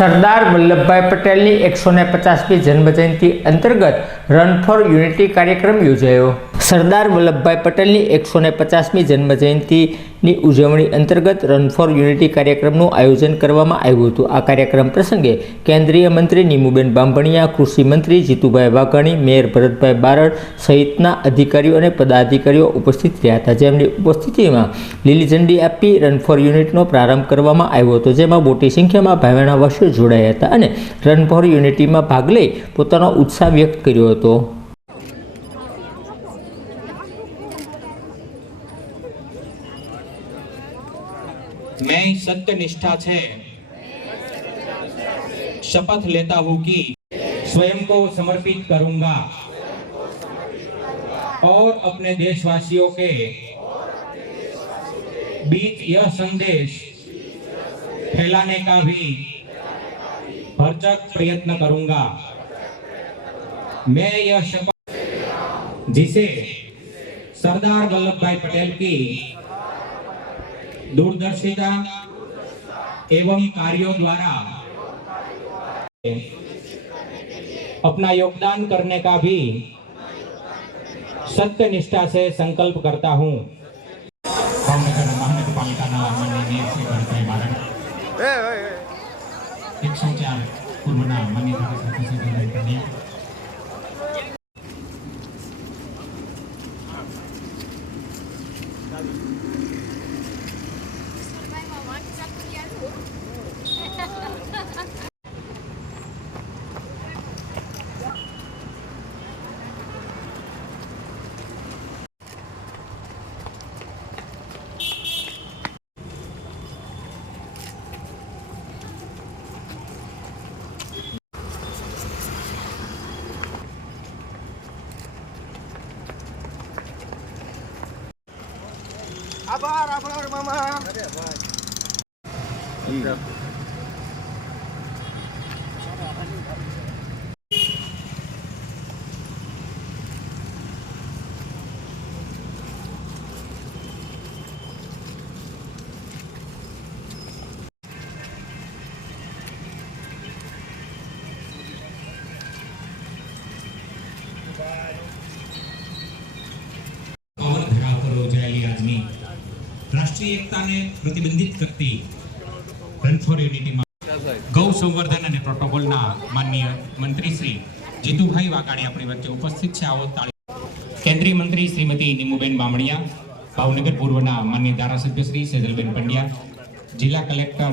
સરદાર વલ્લભભાઈ પટેલની 150મી જન્મજયંતિ અંતર્ગત રન ફોર યુનિટી કાર્યક્રમ યોજાયો। સરદાર વલ્લભભાઈ પટેલની 150મી જન્મજયંતિની ઉજવણી અંતર્ગત રન ફોર યુનિટી કાર્યક્રમનું આયોજન કરવામાં આવ્યું હતું। આ કાર્યક્રમ પ્રસંગે કેન્દ્રીય મંત્રી નીમુબેન બાંભણિયા, કૃષિ મંત્રી જીતુભાઈ વાઘાણી, મેયર ભરતભાઈ બારડ સહિતના અધિકારીઓ અને પદાધિકારીઓ ઉપસ્થિત રહ્યા હતા, જેમની ઉપસ્થિતિમાં લીલી ઝંડી આપી રન ફોર યુનિટનો પ્રારંભ કરવામાં આવ્યો હતો, જેમાં મોટી સંખ્યામાં ભાઈવાણીવાસીઓ જોડાયા હતા અને રન ફોર યુનિટીમાં ભાગ લઈ પોતાનો ઉત્સાહ વ્યક્ત કર્યો હતો। मैं सत्य निष्ठा से शपथ लेता हूँ कि स्वयं को समर्पित करूंगा और अपने देशवासियों के बीच यह संदेश फैलाने का भी भरसक प्रयत्न करूंगा। मैं यह शपथ जिसे सरदार वल्लभभाई पटेल की दूरदर्शिता एवं कार्यों द्वारा अपना योगदान करने का भी सत्य निष्ठा से संकल्प करता हूं। भावनगर महानगर पालिकाના માનનીય મેયર શ્રી ભરતભાઈ બારડ 104 પૂર્વના માનનીય ધારાસભ્ય શ્રી આભાર આભાર મામા। राष्ट्रीय एकता ने प्रतिबंधित करती रन फॉर यूनिटी में गौ संवर्धन और प्रोटोकॉल ना माननीय मंत्री श्री जीतुभाई वाघाणी अपनी वच्चे उपस्थित है। आवो ताली। केंद्रीय मंत्री श्रीमती नीमूबेन बामणिया, भावनगर पूर्वना माननीय धारासभ्य श्री सेजलबेन पंड्या, जिला कलेक्टर